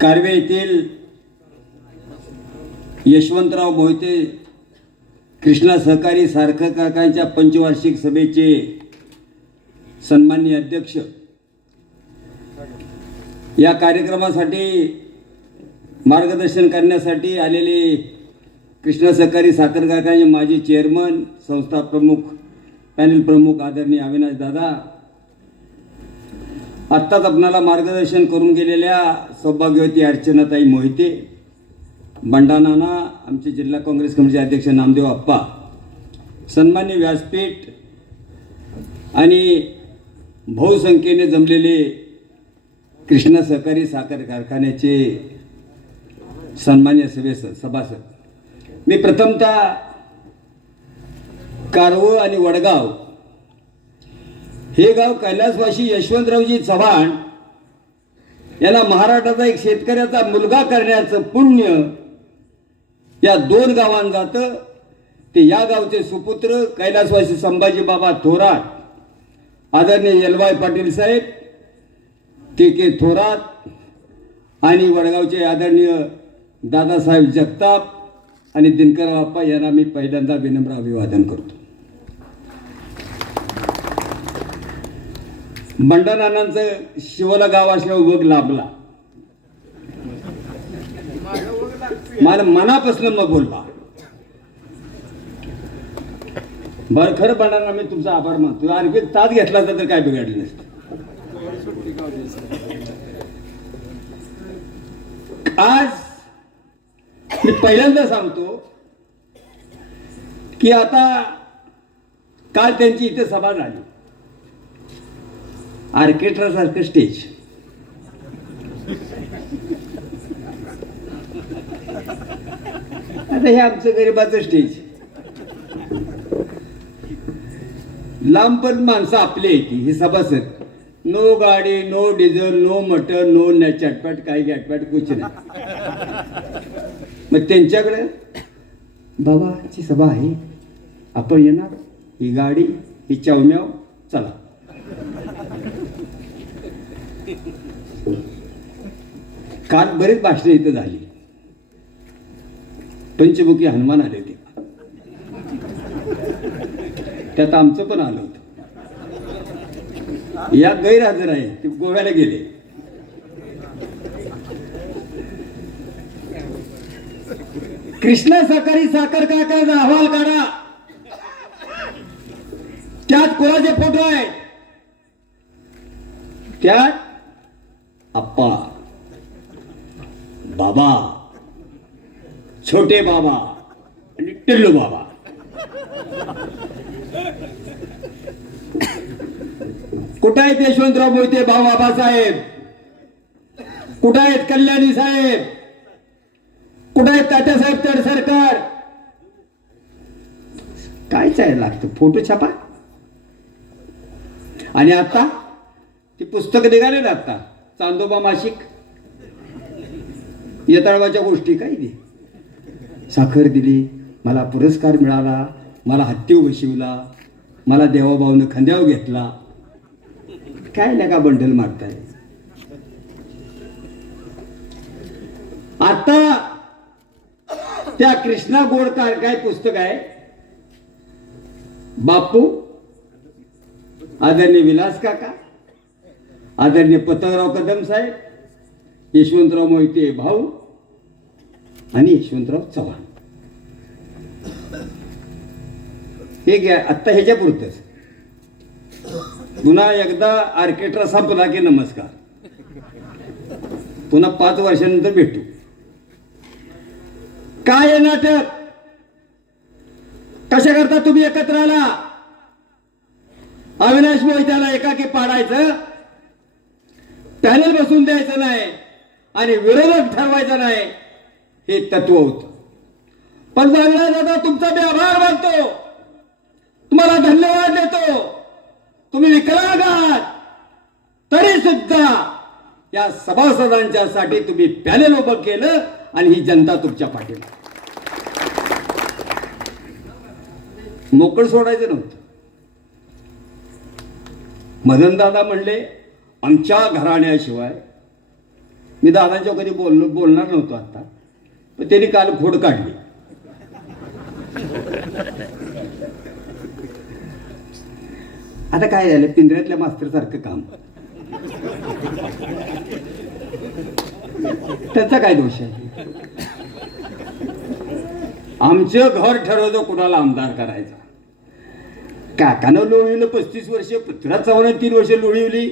कारवे येथील यशवंतराव मोहिते कृष्णा सहकारी साखर कारखान्याच्या पंचवार्षिक सभेचे सन्माननीय अध्यक्ष, या कार्यक्रमासाठी मार्गदर्शन करण्यासाठी आलेले कृष्णा सहकारी साखर कारखान्याचे माजी चेअरमन, संस्था प्रमुख, पॅनल प्रमुख आदरणीय अविनाश दादा, आत्ताच आपणाला मार्गदर्शन करून गेलेल्या सौभाग्यवती अर्चनाताई मोहिते, बंडा नाना, आमचे जिल्हा काँग्रेस कमिटीचे अध्यक्ष नामदेव आप्पा, सन्मान्य व्यासपीठ आणि बहुसंख्येने जमलेले कृष्णा सहकारी साखर कारखान्याचे सन्मान्य सभासद, मी प्रथमतः कारवळ आणि वडगाव हे गाव कैलासवासी यशवंतरावजी चव्हाण यांना महाराष्ट्राचा एक शेतकऱ्याचा मुलगा करण्याचं पुण्य या दोन गावांना जातं. ते या गावचे सुपुत्र कैलासवासी संभाजी बाबा थोरात, आदरणीय यलवाई पाटील साहेब, के थोरात आणि वडगावचे आदरणीय दादासाहेब जगताप आणि दिनकर बाप्पा यांना मी पहिल्यांदा विनम्र अभिवादन करतो. बंडानानांचं शिवला गाव असल्यावर वग लाभला, मला मनापासून मग बोलवा. बरं, खरं बंडाना मी तुमचा आभार मानतो. आणखी तास घेतला असता तर काय बिघडलं नसतं. आज मी पहिल्यांदा सांगतो की आता काल त्यांची इथे सभा झाली, ऑर्केस्ट्रासारखं स्टेज. आता हे आमचं गरिबाचं स्टेज. लांब पण माणसं आपली येते ही सभासद. नो गाडी, no diesel, no mutton, no चटपट, काही गॅटपट कुछ नाही. मग त्यांच्याकडे बाबाची सभा आहे, आपण येणार, ही गाडी, ही चावम्याव, चला. काल बरेच भाषण इथं झाली. पंचमुखी हनुमान आले होते, त्यात आमचं पण आलं होतं. या गैरहजर आहे, ते गोव्याला गेले. कृष्णा सहकारी साखर कारखान्याचा अहवाल काढा, त्यात कोणाचे फोटो आहेत? त्यात आप्पा, बाबा, छोटे बाबा आणि टिल्लू बाबा. कुठं आहेत यशवंतराव मोहिते भाऊ आबासाहेब? कुठं आहेत कल्याणी साहेब? कुठं आहेत तात्यासाहेब तडसरकर? काय चाय लागतं, फोटो छापा. आणि आता ती पुस्तक निघाले ना, आता चांदोबा मासिक, येताळवाच्या गोष्टी काय दे, साखर दिली, मला पुरस्कार मिळाला, मला हत्तीव बशिवला, मला देवाभाऊनं खांद्यावर घेतला. काय लगा बंडल मारताय? आता त्या कृष्णा गोडकार काय पुस्तक आहे, बापू, आदरणीय विलास काका, आदरणीय पतंगराव कदम साहेब, यशवंतराव मोहिते भाऊ आणि यशवंतराव चव्हाण. हे घ्या आत्ता ह्याच्या पुरतच. पुन्हा एकदा ऑर्केस्ट्रा संपला की नमस्कार, पुन्हा 5 वर्षानंतर भेटू. काय आहे नाटक? कशा करता तुम्ही एकत्र आला? अविनाश मोहित्याला एकाकी पाडायचं, पॅनल बसून द्यायचं नाही आणि विरोधक ठरवायचं नाही, हे तत्व होतं. पण दादा तुमचा मी आभार मानतो, तुम्हाला धन्यवाद देतो. तुम्ही विकलांग आहात तरी सुद्धा या सभासदांच्या साठी तुम्ही पॅनल उभं केलं आणि ही जनता तुमच्या पाठीला. मोकळ सोडायचं नव्हतं. मदनदादा म्हणले आमच्या घराण्याशिवाय मी दादांच्या कधी बोलणार नव्हतो आता, पण त्यांनी काल खोड काढली. आता काय झालं, पिंजऱ्यातल्या मास्तर सारखं काम. त्याचा काय दोष आहे? आमचं घर ठरवलं कुणाला आमदार करायचा. काकानं लोळीवलं 35 वर्ष, पृथ्वीराज चव्हाण 3 वर्ष लोळीवली.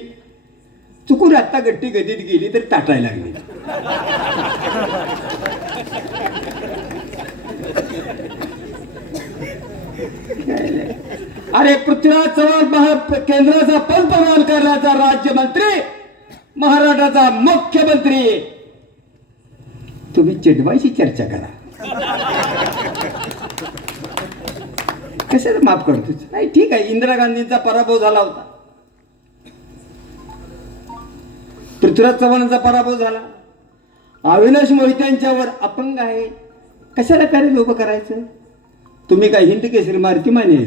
चुकून आत्ता गट्टी गतीत गेली तरी ताटायला लागली. अरे पृथ्वीराज चव्हाण केंद्राचा पंतप्रधान करण्याचा राज्यमंत्री, महाराष्ट्राचा मुख्यमंत्री. तुम्ही चिडवायची चर्चा करा. कशाला माफ करतो? नाही ठीक आहे, इंदिरा गांधींचा पराभव झाला होता, पृथ्वीराज चव्हाणांचा पराभव झाला. अविनाश मोहित्यांच्यावर अपंग आहे, कशाला कार्य उभं करायचं? तुम्ही काय हिंद केसरी मारुती माने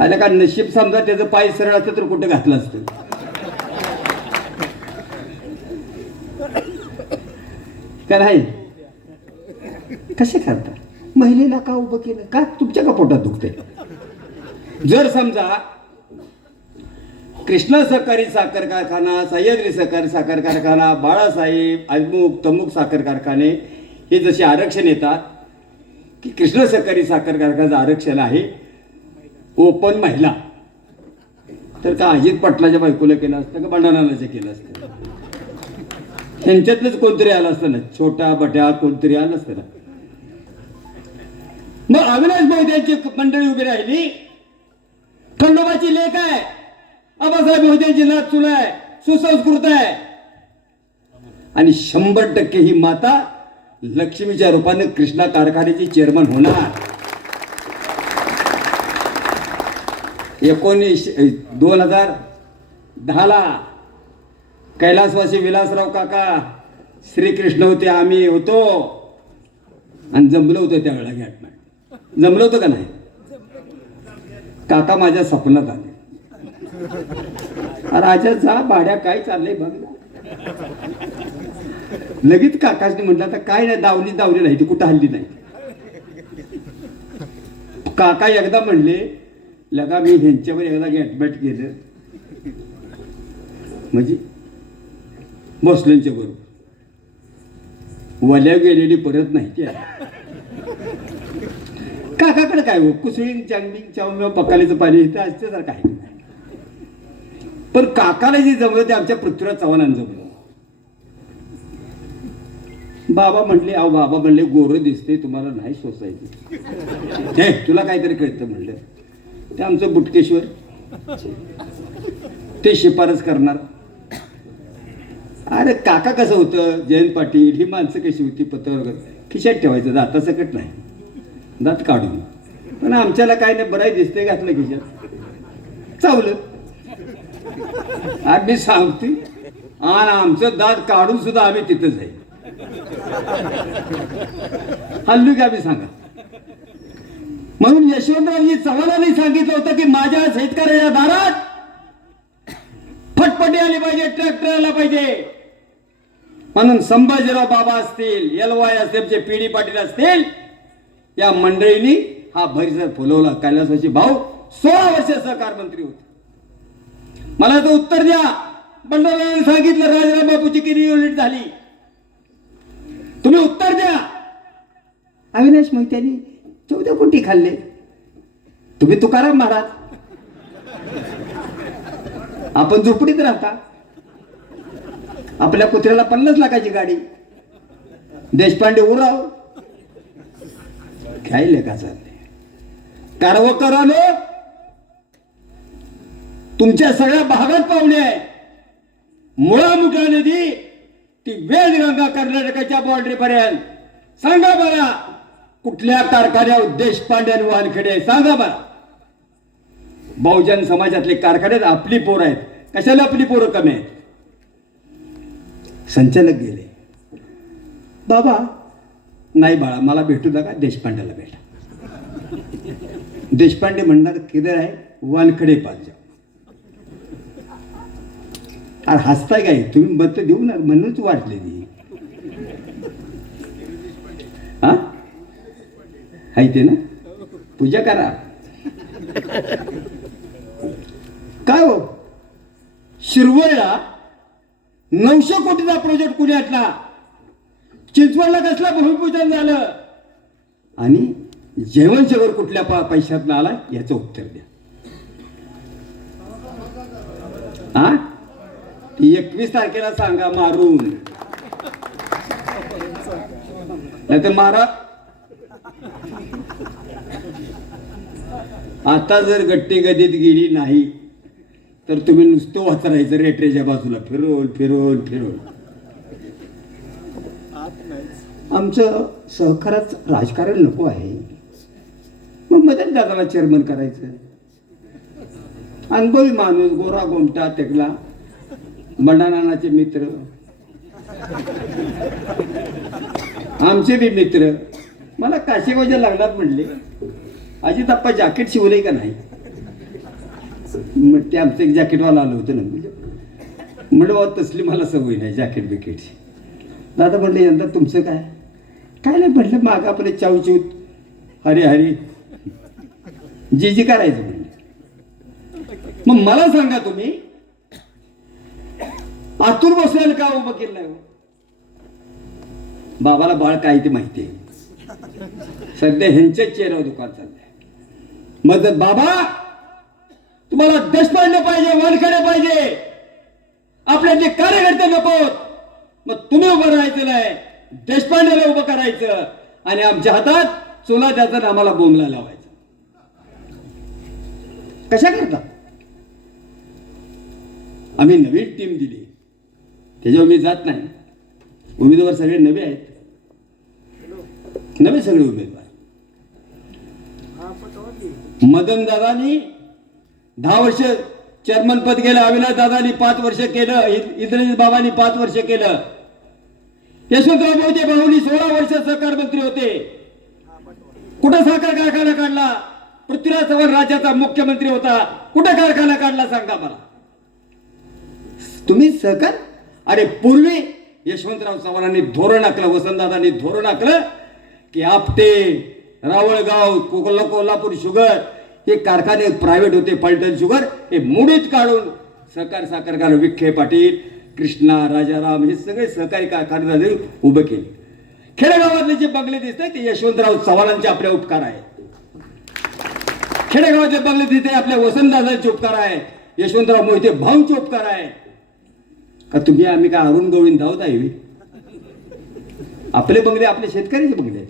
आल्या का? नशीब समजा त्याचं पाय सरळ असतं तर कुठं घातलं असतं. का नाही? कसे करता? महिलेला का उभं केलं? का तुमच्या का पोटात दुखते? जर समजा कृष्णा सहकारी साखर कारखाना, सह्याद्री सहकारी साखर कारखाना, बाळासाहेब, अमुक तमुक साखर कारखाने हे जसे आरक्षण येतात की कृष्णा सहकारी साखर कारखान्याचं आरक्षण आहे ओपन महिला, तर का अजित पाटलाच्या बायकोला केलं असतं का बंडानाला केलं असतं? ह्यांच्यातलंच कोणतरी आलं असतं ना, छोटा बट्या कोणतरी आलं असतं ना. मग अविनाश मोहित्यांची मंडळी उभी राहिली. खंडोबाची लेख आहे, आबासाहेब मोहित्यांची नात चुल आहे, सुसंस्कृत आहे, आणि 100% ही माता लक्ष्मीच्या रूपाने कृष्णा कारखान्याची चेअरमन होणार. 2010ला कैलासवासी विलासराव काका, श्रीकृष्ण होते, आम्ही होतो, आणि जमलं होतं त्यावेळेला घाटमाट. जमलं होतं का नाही? काका माझ्या स्वप्नात आले. राजा जा भाड्या, काय चाललंय बघ. लगेच काकाशने म्हटलं आता काय नाही, दावली नाही, ती कुठं हल्ली नाही. काका एकदा म्हणले, लगा मी ह्यांच्यावर एकदा गॅटबॅट केलं म्हणजे भोसलेंच्या बरोबर, वल्या गेलेली परत नाही. ती काकाकडे काय हो, कुसळी चांगली चावून पकालीचं पाणी इथं असते तर काय. पण काकाला जे जमलं ते आमच्या पृथ्वीराज चव्हाणांना जमलं. बाबा म्हणले, अहो बाबा म्हणले, गोरं दिसते तुम्हाला नाही सोसायचं, हे तुला काहीतरी कळतं म्हणलं. ते आमचं बुटकेश्वर, ते शिफारस करणार. अरे काका कसं होतं, जयंत पाटील ही माणसं कशी होती, पत्र वगैरे खिशात ठेवायचं, दातासकट नाही, दात काढून. पण आमच्याला काय नाही, बरं दिसतंय, घातलं खिशात, चावलं. आम्ही सांगते, आणि आमचं दात काढून सुद्धा आम्ही तिथंच आहे. हल्लू का आम्ही सांगा. म्हणून यशवंतरावजी चव्हाणांनी सांगितलं होतं की माझ्या शेतकऱ्याच्या दारात फटफटी आली पाहिजे, ट्रॅक्टर आला पाहिजे. म्हणून संभाजीराव बाबा असतील, YY असतील, PD पाटील असतील, या मंडळींनी हा भरीसर फुलवला. कैलासवासी भाऊ 16 वर्ष सहकार मंत्री होते. मला तर उत्तर द्या, बंडाराने सांगितलं राजाराम बापूची किती युनिट झाली, तुम्ही उत्तर द्या. अविनाश मोहित्यांनी 14 कोटी खाल्ले, तुम्ही तुकाराम महाराज, आपण झोपडीत राहता. आपल्या कुत्र्याला 50 लाखाची गाडी, देशपांडे उराव काय लेखा चालले. कारवकरानो, तुमच्या सगळ्या भागात पाहुणे आहे. मुळा मुठा नदी ती वेदगंगा कर्नाटकाच्या बाउंड्री पर्यंत. सांगा बरा कुठल्या कारखान्यावर देशपांडे वानखेडे, सांगा बरा. बहुजन समाजातले कारखान्यात आपली पोरं आहेत, कशाला आपली पोरं कमी आहेत. संचालक गेले, बाबा नाही बाळा मला भेटू नका, देशपांड्याला भेटा. देशपांडे म्हणणार किधर आहे, वानखडे पास जाओ. अरे हसताय काय तुम्ही मत देऊ ना म्हणूनच वाटलेली हा आहे ते ना पूजा करा काय हो शिरवळला 900 कोटीचा प्रोजेक्ट कुणी आणला चिंचवडला कसला भूमिपूजन झालं आणि जेवण शेवर कुठल्या पैशात आला याचं उत्तर द्या हा 21 तारखेला सांगा मारून नाहीतर मारा आता जर गट्टी गदीत गेली नाही तर तुम्ही नुसतं वाचरायचं रेटरेच्या बाजूला फिरवून फिरवून फिरवून आमचं सहकाराच राजकारण नको आहे मग मदत दादाला चेअरमन करायचं अनुभवी माणूस गोरा गोमटा तेकला बंडानानाचे मित्र आमचे बी मित्र मला काशीगावच्या लग्नात म्हणले अजित आप्पा जॅकेट शिवले का नाही मग ते आमचं एक जॅकेटवाला आलं होतं ना म्हणलं बाबा तसली मला सवय नाही जॅकेट बिकेटची दादा म्हणले यंदा तुमचं काय काय नाही म्हटलं मागं आपले चावचूत हरी हरी जी जी करायचं म्हणलं मग मला सांगा तुम्ही आतूर बसल्याला का उभं केलं नाही बाबाला बाळ काय ते माहिती आहे सध्या ह्यांच्याच चेहऱ्यावर दुकान चाललंय मग बाबा तुम्हाला देशपांडे पाहिजे वानखेडे पाहिजे आपले जे कार्यकर्ते नको मग तुम्ही उभं राहायचं नाही देशपांडेला उभं करायचं आणि आमच्या हातात चुला द्यायचा आम्हाला बोंबला लावायचं कशा करता आम्ही नवीन टीम दिली त्याच्यावर मी जात नाही उमेदवार सगळे नवे आहेत नवे सगळे उमेदवार मदन दादानी 10 वर्ष चेअरमन पद केलं अविनाश दादानी 5 वर्ष केलं इंद्रजित बाबांनी 5 वर्ष केलं यशवंतराव मोहिते भाऊनी 16 वर्ष सहकार मंत्री होते कुठं सहकार कारखाना काढला पृथ्वीराज चव्हाण राज्याचा मुख्यमंत्री होता कुठं कारखाना काढला सांगा मला तुम्ही सहकार अरे पूर्वी यशवंतराव चव्हाणांनी धोरण आखलं वसंतदादांनी धोरण आखलं की आपटे रावळगाव कोल्हापूर शुगर हे कारखाने प्रायव्हेट होते पलटण शुगर हे मुडीत काढून सहकार साखर कारखाना विखे पाटील कृष्णा राजाराम हे सगळे सहकारी कारखाने उभे केले खेडेगावातले जे बंगले दिसतात ते यशवंतराव चव्हाणांचे आपले उपकार आहे खेडेगावातले बंगले दिसते आपल्या वसंतदादांचे उपकार आहे यशवंतराव मोहिते भाऊंचे उपकार आहे का तुम्ही आम्ही काय अरुण गवळीन धावत आहे आपले बंगले आपले शेतकऱ्याचे बंगले आहेत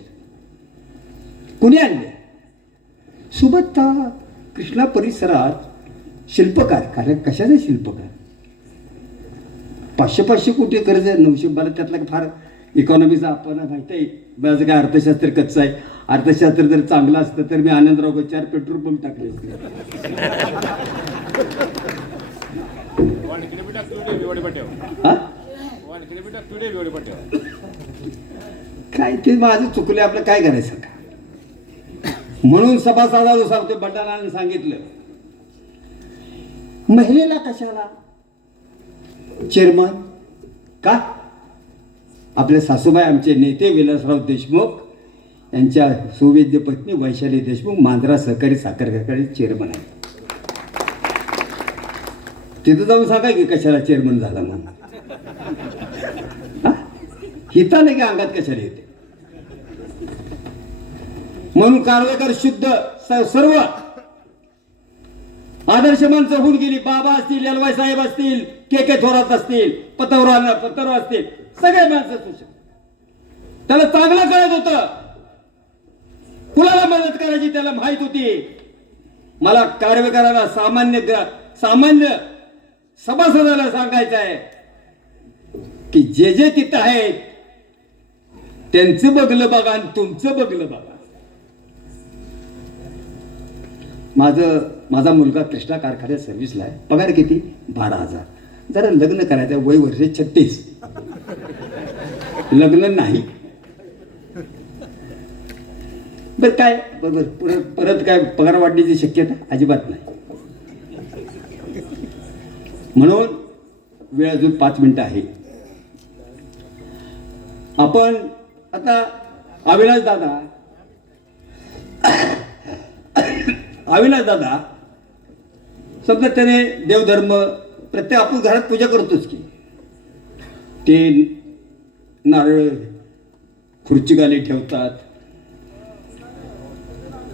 कुणी आणले सुबत्ता कृष्णा परिसरात शिल्पकार कार्य कशाचे शिल्पकार 500 कोटी कर्ज 912 त्यातला फार इकॉनॉमीचा आपण माहिती आहे माझं काय अर्थशास्त्र कच्चं आहे अर्थशास्त्र जर चांगलं असतं तर मी आनंदराव 4 पेट्रोल पंप टाकले असते काय ते माझं चुकले आपलं काय करायचं का म्हणून सभासदाला सांगतो बंडाराने सांगितलं महिलेला कशाला चेअरमन का आपले सासूबाई आमचे नेते विलासराव देशमुख यांच्या सुविद्य पत्नी वैशाली देशमुख मांजरा सहकारी साखर कारखान्याचे चेअरमन आहे तिथं जाऊन सांगा की कशाला चेअरमन झाला म्हणून हिता नाही की अंगात कशाला येते म्हणून कारवेकर शुद्ध सर्व आदर्श माणसं होऊन गेली बाबा असतील एलवाय साहेब असतील के थोरात असतील पतवरा असतील सगळे माणसं त्याला चांगलं कळत होतं कुणाला मदत करायची त्याला माहित होती मला कारवेकराला सामान्य सभासदाला सांगायचं आहे की जे जे तिथं आहेत त्यांचं बघलं बघा आणि तुमचं बघलं बघा माझा मुलगा कृष्णा कारखान्यात सर्व्हिसला आहे पगार किती 12,000 जरा लग्न करायचं वय वर्ष 36 लग्न नाही बर काय बरोबर परत काय पगार वाढण्याची शक्यता अजिबात नाही म्हणून वेळ अजून 5 मिनिटं आहे. आपण आता अविनाश दादा समजा त्याने देवधर्म प्रत्येक आपण घरात पूजा करतोच की, ते नारळ खुर्ची खाली ठेवतात,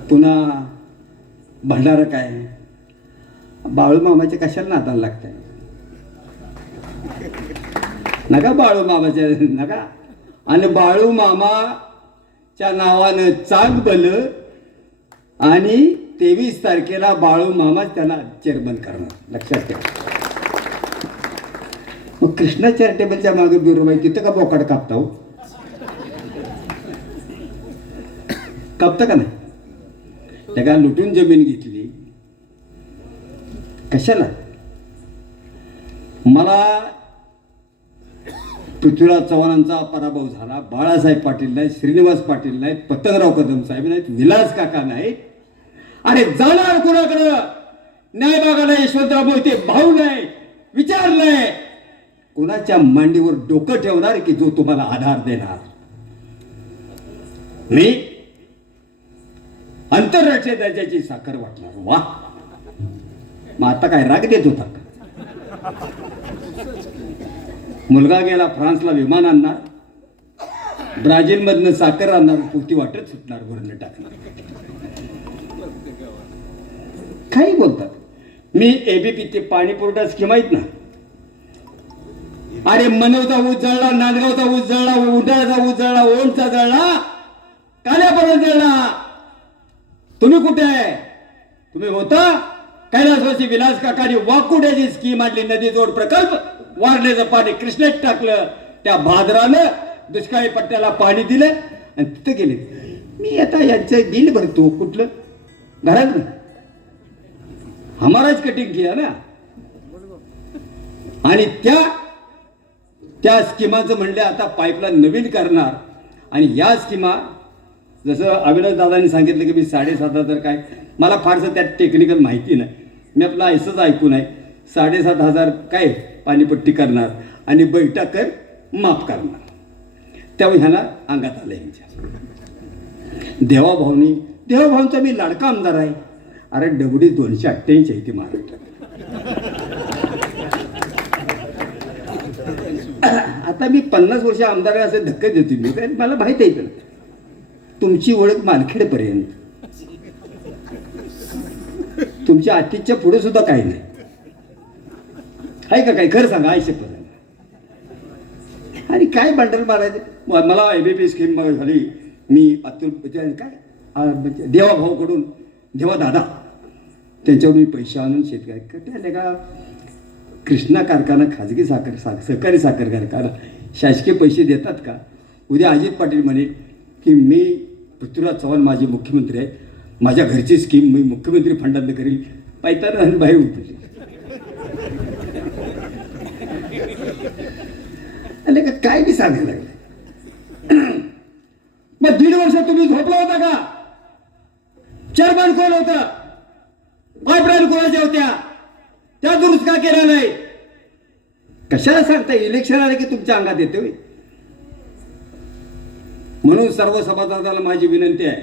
पुन्हा भंडारा काय बाळू मामाच्या कशाला नादाला लागतंय नका, बाळू मामाच्या नका. आणि बाळू मामाच्या नावानं चाक बल आणि 23 तारखेला बाळू मामा त्यांना चेअरमन करणार, लक्षात ठेवा. मग कृष्णा चॅरिटेबलच्या मागे ब्युरो बाई तिथं का बोकाड कापता हो? कापता का नाही? त्या का लुटून जमीन घेतली कशाला? मला पृथ्वीराज चव्हाणांचा पराभव झाला, बाळासाहेब पाटील नाहीत, श्रीनिवास पाटील नाहीत, पतंगराव कदम साहेब नाहीत, विलास काका नाहीत. अरे जाणार कुणाकडं? न्याय मागायला यशवंतराव मोहिते भाऊ नाही, विचार नाही. कुणाच्या मांडीवर डोकं ठेवणार की जो तुम्हाला आधार देणार? मी आंतरराष्ट्रीय दर्जाची साखर वाटणार. वा, मग आता काय राग देत होता? मुलगा गेला फ्रान्सला विमान आणणार, ब्राझील मधनं साखर आणणार, पुरती वाटत सुटणार, वरण टाकणार. काही बोलतात. मी एबीपी ते पाणी पुरवठा स्कीम आहेत ना, अरे मनवचा ऊस जळला, नांदगावचा ऊस जळला, उंडाळाचा ऊस जळला, ओंडचा जळला, काल्यापर्यंत जळला. तुम्ही कुठे आहे? तुम्ही होता कैलासवासी विलास काकांनी वाकुड्याची स्कीम आणली, नदी जोड प्रकल्प, वारण्याचं पाणी कृष्णेत टाकलं, त्या भाद्रानं दुष्काळी पट्ट्याला पाणी दिलं आणि तिथं गेले. मी आता यांचं बिल भरतो कुठलं घरात, हमाराच कटिंग किया ना. आणि त्या स्कीमाचं म्हणले आता पाईपलाईन नवीन करणार. आणि या स्कीमा जसं अविनाश दादांनी सांगितलं की मी 7,500 काय, मला फारसं त्यात टेक्निकल माहिती नाही, मी आपला असंच ऐकून आहे. 7,500 काय पाणीपट्टी करणार आणि बैठा कर माफ करणार. त्यामुळे ह्याला अंगात आलं यांच्या. देवाभाऊंचा मी लाडका आमदार आहे. अरे डबडी 288 आहे ती महाराष्ट्रात. आता मी 50 वर्ष आमदार आहे असं धक्के देतो मी, कारण मला माहित आहे तुमची ओळख मालखेडपर्यंत, तुमच्या आतीच्या पुढे सुद्धा काही नाही आहे का? काही खरं सांगा आयुष्यपद. आणि काय बंडल मारायचं? मला एबीपी स्कीम झाली, मी अतुल काय देवाभाऊकडून देवा दादा त्यांच्याकडून मी पैसे आणून शेतकरी का कृष्णा कारखाना, खाजगी सहकारी साखर कारखाना शासकीय पैसे देतात का? उद्या अजित पाटील म्हणे की मी पृथ्वीराज चव्हाण माझे मुख्यमंत्री आहे, माझ्या घरची स्कीम मी मुख्यमंत्री फंडातलं करील, पायताना आणि बाहेर उठली. आणि काय मी सांगायला लागले? मग 1.5 वर्ष तुम्ही झोपला होता का? चेअरमन कोण होता? पाईपलाईन कोणाच्या होत्या? त्या दुरुस्त का केल्या नाही? कशाला सांगता? इलेक्शन आले की तुमच्या अंगात येते. म्हणून सर्व सभासदांना माझी विनंती आहे,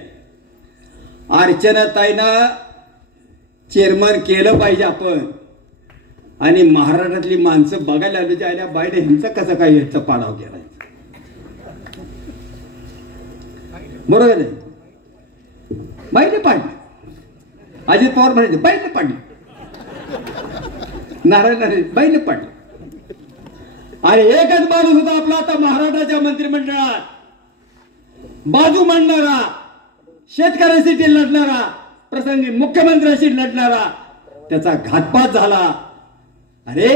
अर्चनाताईंना चेअरमन केलं पाहिजे आपण. आणि महाराष्ट्रातली माणसं बघायला आली आल्या बायडे ह्यांचा कसा काय ह्याचा पाडाव केला, बरोबर आहे? बाईने पाडली, अजित पवार म्हणायचे बाईने पाडली, नारायण बाईने पाडली. आणि एकच माणूस होता आपला आता महाराष्ट्राच्या मंत्रिमंडळात, बाजू मांडणारा, शेतकऱ्यांसाठी लढणारा, प्रसंगी मुख्यमंत्र्यांशी लढणारा, त्याचा घातपात झाला. अरे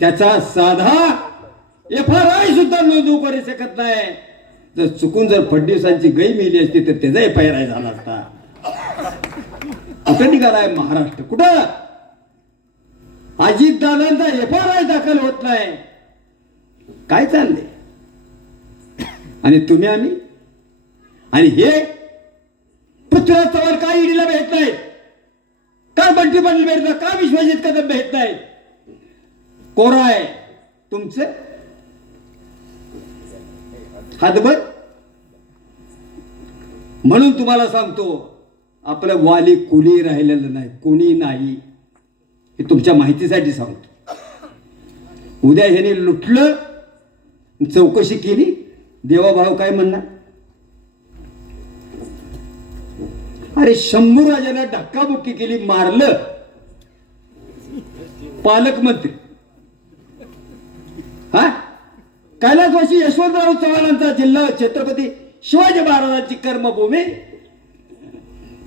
त्याचा साधा FIR सुद्धा नोंदवू करू शकत नाही. जर चुकून जर फडणवीसांची गई मिली असती तर त्याचा FIR झाला असता. असं निघालाय महाराष्ट्र. कुठं अजित दादांचा FIR दाखल होत नाही. काय चाललंय? आणि तुम्ही आम्ही आणि हे पृथ्वीराज चव्हाण का ईडीला भेट नाहीत? का बंटी पाटील भेटला? का विश्वजित कदम भेट नाहीत? कोरा आहे, तुमचं हातभर. म्हणून तुम्हाला सांगतो, आपलं वाली कुणी राहिलेलं नाही, कोणी नाही. हे तुमच्या माहितीसाठी सांगतो. उद्या ह्याने लुटलं, चौकशी केली, देवाभाव काय म्हणणार? अरे शंभूराजाला धक्काबुक्की केली, मारलं, पालकमंत्री. हा, कैलासवासी यशवंतराव चव्हाणांचा जिल्हा छत्रपती शिवाजी महाराजांची कर्मभूमी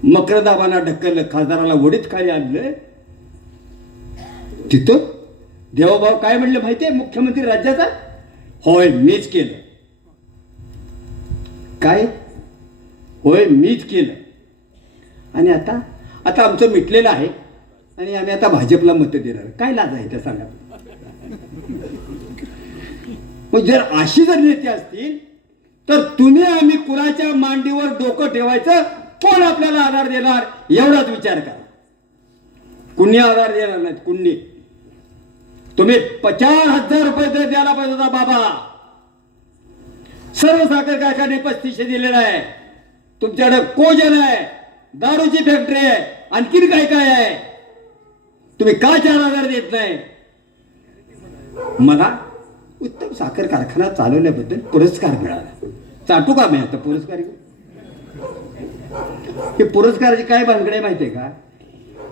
मकरदाबांना ढकललं, खासदाराला वडीत खाली आणलं. तिथं देवभाव काय म्हणले माहितीये मुख्यमंत्री राज्याचा? होय मीच केलं. काय? होय मीच केलं. आणि आता आता आमचं मिटलेलं आहे आणि आम्ही आता भाजपला मत देणार. काय लाज आहे त्या सांगा? मग जर अशी जर नेते असतील तर तुम्ही आम्ही कुणाच्या मांडीवर डोकं ठेवायचं, कोण आपल्याला आधार देणार एवढाच विचार करा. कुणी आधार देणार नाहीत. कुणी तुम्ही 50,000 रुपये तर द्यायला पाहिजे होता बाबा. सर्व साखर कारखाने 3500 दिलेला आहे. तुमच्याकडे कोजन आहे, दारूची फॅक्टरी आहे, आणखीन काय काय आहे. तुम्ही का 4,000 देत नाही? मला उत्तम साखर कारखाना चालवल्याबद्दल पुरस्कार मिळाला. चाटू का मी आता पुरस्कार? हे पुरस्काराची काय भानगडे माहितीये का?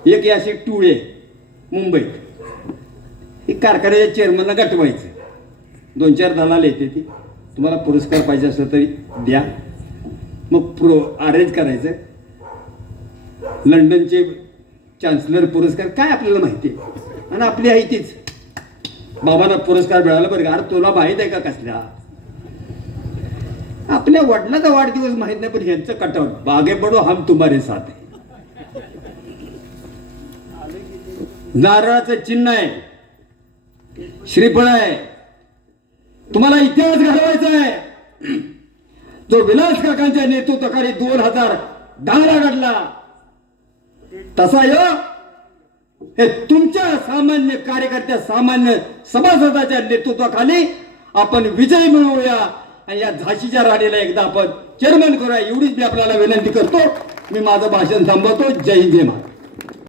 एक अशी टूळ आहे मुंबईत, एक कारखान्याच्या चेअरमनला गटवायचं, 2-4 दलाल येते, ती तुम्हाला पुरस्कार पाहिजे असलं तरी द्या. मग अरेंज करायचं. लंडनचे चान्सलर पुरस्कार काय आपल्याला माहिती आहे, आणि आपली आहे तीच. बाबांना पुरस्कार मिळाला बरं का? अरे तुला माहित आहे का कसल्या? आपल्या वडिलांचा वाढदिवस माहित नाही, पण ह्यांचं कटाव बागे पडो हम तुम्हारे साथ आहे. नारळाचं चिन्ह आहे, श्रीफळ आहे. तुम्हाला इतिहास घडवायचा आहे. जो विलास काकांच्या नेतृत्वाखाली 2010 घडला, तसा हे तुमच्या सामान्य कार्यकर्त्या, सामान्य सभासदाच्या नेतृत्वाखाली आपण विजय मिळवूया आणि या झाशीच्या राणीला एकदा आपण चेअरमन करूया. एवढीच मी आपल्याला विनंती करतो. मी माझं भाषण थांबवतो. जय हिंद, जय महाराष्ट्र.